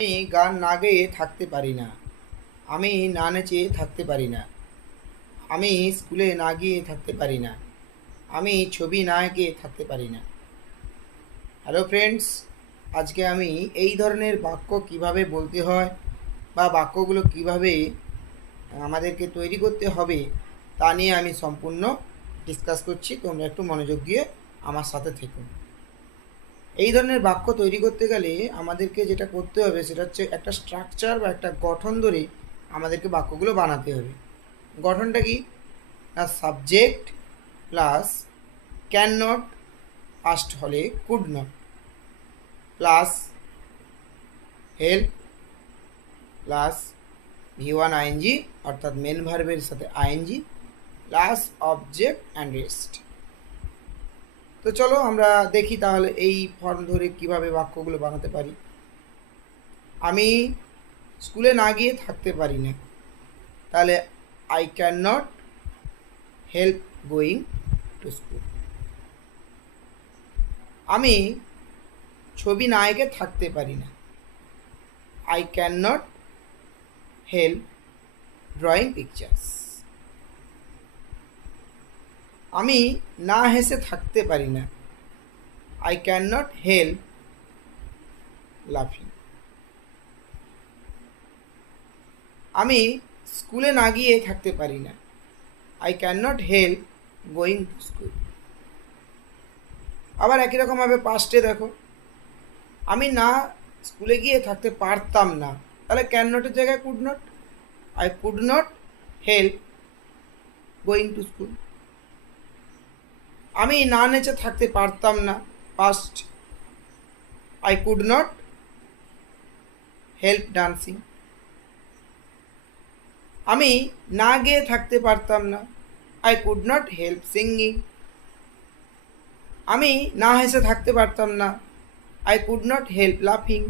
আমি গান না গেয়ে থাকতে পারি না। আমি না নেচে থাকতে পারি না। আমি স্কুলে না গিয়ে থাকতে পারি না। আমি ছবি না এঁকে থাকতে পারি না। হ্যালো ফ্রেন্ডস, আজকে আমি এই ধরনের বাক্য কিভাবে বলতে হয় বা বাক্যগুলো কিভাবে আমাদেরকে তৈরি করতে হবে তা নিয়ে আমি সম্পূর্ণ ডিসকাস করছি। তোমরা একটু মনোযোগ দিয়ে আমার সাথে থেকো। এই ধরনের বাক্য তৈরি করতে গেলে আমাদেরকে যেটা করতে হবে সেটা হচ্ছে একটা স্ট্রাকচার বা একটা গঠন ধরে আমাদেরকে বাক্যগুলো বানাতে হবে। গঠনটা কি না, subject plus can not, past হলে could not, plus help plus V one ING অর্থাৎ মেন ভার্বের সাথে ING plus object and rest. তো চলো আমরা দেখি তাহলে এই ফর্ম ধরে কিভাবে বাক্যগুলো বানাতে পারি। আমি স্কুলে না গিয়ে থাকতে পারি না, তাহলে I can not help going to school. আমি ছবি না এঁকে থাকতে পারি না, I can not help drawing pictures. আমি না হেসে থাকতে পারি না, আই ক্যান নট হেল্প লাফিং। আমি স্কুলে না গিয়ে থাকতে পারি না, I can not help going to school. আবার একই রকমভাবে পাস্টে দেখো, আমি না স্কুলে গিয়ে থাকতে পারতাম না, তাহলে ক্যান নটের জায়গায় could not, I could not help going to school. আমি না নেচে থাকতে পারতাম না, past, I could not help dancing. আমি না গেয়ে থাকতে পারতাম না, I could not help singing. আমি না হেসে থাকতে পারতাম না, আই কুড নট হেল্প লাফিং।